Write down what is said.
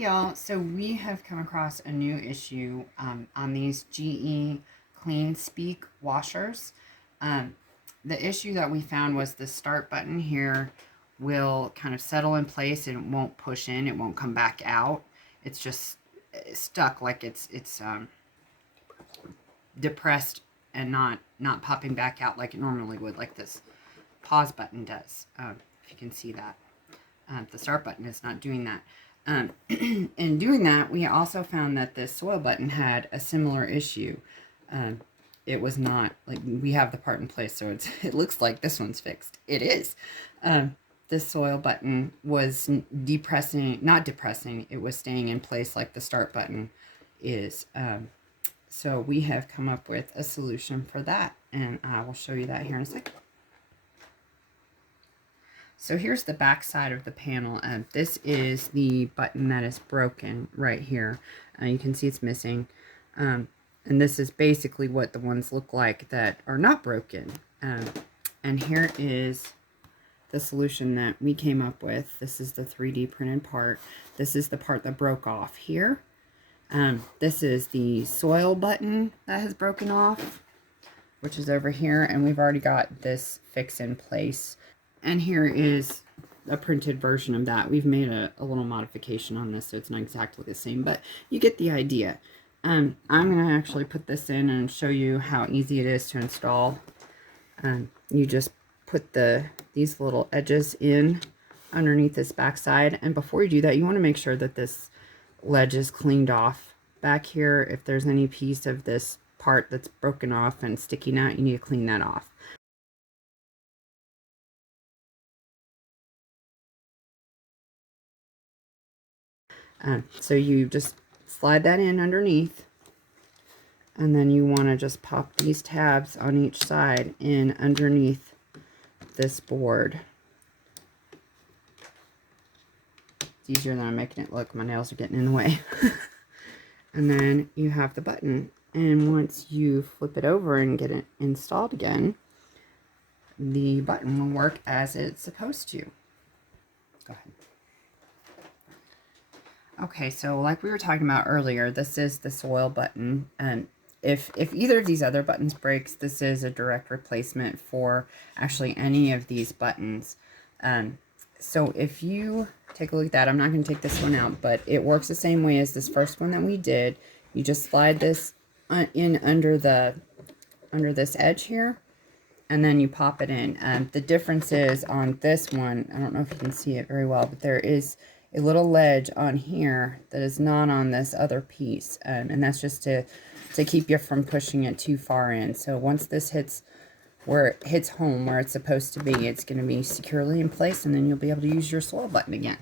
Hey y'all, so we have come across a new issue on these GE CleanSpeak washers. The issue that we found was the start button here will kind of settle in place and it won't push in, it won't come back out. It's just stuck, like it's depressed and not popping back out like it normally would, like this pause button does. If you can see that. The start button is not doing that. In doing that, we also found that this soil button had a similar issue. It was not, like, we have the part in place, so it looks like this one's fixed. It is. This soil button was not depressing, it was staying in place like the start button is. So we have come up with a solution for that, and I will show you that here in a second. So here's the back side of the panel, and this is the button that is broken right here. You can see it's missing, and this is basically what the ones look like that are not broken. And here is the solution that we came up with. This is the 3D printed part. This is the part that broke off here. This is the soil button that has broken off, which is over here, and we've already got this fix in place. And here is a printed version of that. We've made a little modification on this, so it's not exactly the same, but you get the idea. I'm going to actually put this in and show you how easy it is to install. You just put these little edges in underneath this back side, and before you do that, you want to make sure that this ledge is cleaned off. Back here, if there's any piece of this part that's broken off and sticking out, you need to clean that off. So you just slide that in underneath, and then you want to just pop these tabs on each side in underneath this board. It's easier than I'm making it look. My nails are getting in the way. And then you have the button, and once you flip it over and get it installed again, the button will work as it's supposed to. Go ahead. Okay, so like we were talking about earlier, this is the soil button, and if either of these other buttons breaks, this is a direct replacement for actually any of these buttons. So if you take a look at that, I'm not going to take this one out, but it works the same way as this first one that we did. You just slide this in under this edge here, and then you pop it in. The difference is on this one, I don't know if you can see it very well, but there is a little ledge on here that is not on this other piece, and that's just to keep you from pushing it too far in. So once this hits where it hits home, where it's supposed to be, it's going to be securely in place, and then you'll be able to use your soil button again.